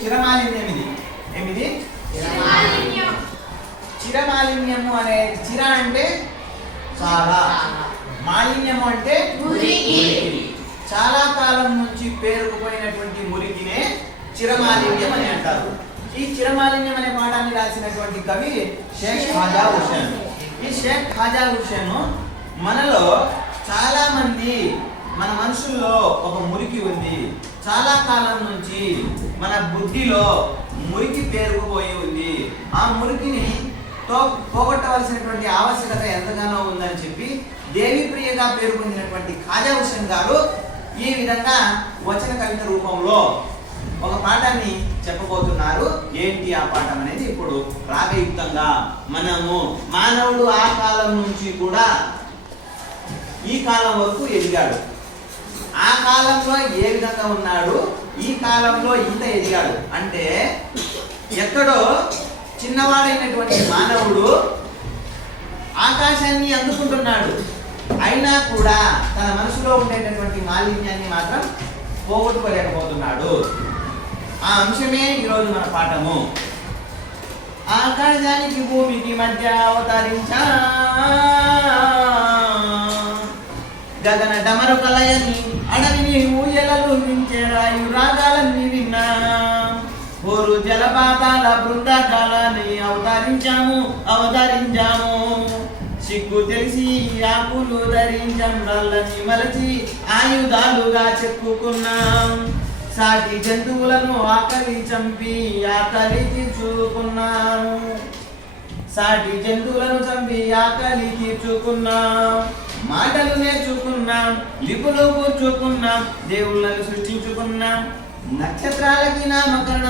చిరమాలిన్యం ఇది. ఏమిది? చిరమాలిన్యం. చిరమాలిన్యము అనే చిర అంటే చాలా, మాలిన్యము అంటే మురికి. చాలా కాలం నుంచి పేరుకుపోయినటువంటి మురికినే చిరమాలిన్యం అని అంటారు. ఈ చిరమాలిన్యం అనే పాఠాన్ని రాసినటువంటి కవి షేక్ ఖాజా హుస్సేన్. ఈ షేక్ ఖాజా హుస్సేన్ మనలో చాలా మంది, మన మనుషుల్లో ఒక మురికి ఉంది. చాలా కాలం నుంచి మన బుద్ధిలో మురికి పేరుకుపోయి ఉంది. ఆ మురికిని పోగొట్టవలసినటువంటి ఆవశ్యకత ఎంతగానో ఉందని చెప్పి దేవిప్రియగా పేరు పొందినటువంటి ఖాజా హుస్సేన్ గారు ఈ విధంగా వచన కవిత రూపంలో ఒక పాఠాన్ని చెప్పబోతున్నారు. ఏంటి ఆ పాఠం అనేది ఇప్పుడు రాగయుక్తంగా మనము, మానవుడు ఆ కాలం నుంచి కూడా ఈ కాలం వరకు ఎదిగాడు. ఆ కాలంలో ఏ విధంగా ఉన్నాడు, ఈ కాలంలో ఇంత ఎదిగాడు అంటే ఎక్కడో చిన్నవాడైనటువంటి మానవుడు ఆకాశాన్ని అందుకుంటున్నాడు. అయినా కూడా తన మనసులో ఉండేటటువంటి మాలిన్యాన్ని మాత్రం పోగొట్టుకోలేకపోతున్నాడు. ఆ అంశమే ఈరోజు మన పాఠము. ఆకాశానికి భూమికి మధ్య అవతరించా గగన డమరు కలయని అడవిని ఊయలలు మించే రాయు రాగాలన్నీ విన్నా ఓరు జలపాతాల బృందాకాలని అవతరించాము సిగ్గు తెలిసి ఆకులు ధరించం నల్లని మలచి ఆయుధాలుగా చెప్పుకున్నాం. సాటి జంతువులను ఆకలి చంపి ఆకలి తీర్చుకున్నాము. సాటి జంతువులను చంపి ఆకలి తీర్చుకున్నాం. మాటలు నేర్చుకున్నాం, లిపులు కూర్చుకున్నాం, దేవుళ్ళను సృష్టించుకున్నాం. నక్షత్రాలకి నామకరణ